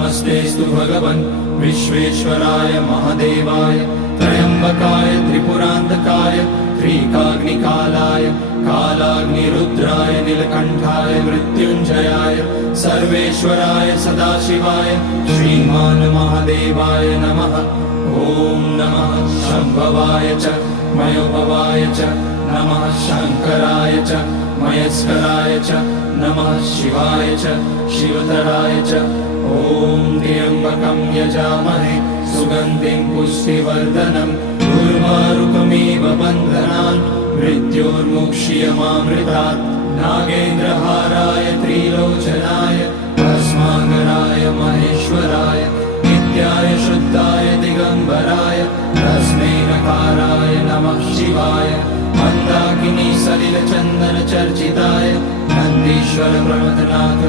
नमस्तेस्तु भगवन् विश्वेश्वराय महादेवाय त्र्यम्बकाय त्रिपुरान्तकाय त्रिकाग्निकालाय कालाग्निरुद्राय नीलकण्ठाय मृत्युञ्जयाय सर्वेश्वराय सदाशिवाय श्रीमान् महादेवाय नमः। ॐ नमः शम्भवाय च मयोभवाय च नमः शङ्कराय च मयस्कराय च नमः शिवाय च शिवतराय च। ॐ त्र्यम्बकं यजामहे सुगन्धिं पुष्टिवर्धनम् उर्वारुकमिव बन्धनान् मृत्योर्मुक्ष्यमामृतात्। नागेन्द्रहाराय त्रिलोचनाय भस्माङ्गराय महेश्वराय नित्याय शुद्धाय दिगम्बराय तस्मै नकाराय नमः शिवाय। मन्दाकिनी सलिलचन्दनचर्चिताय नन्दीश्वर प्रमथनाथ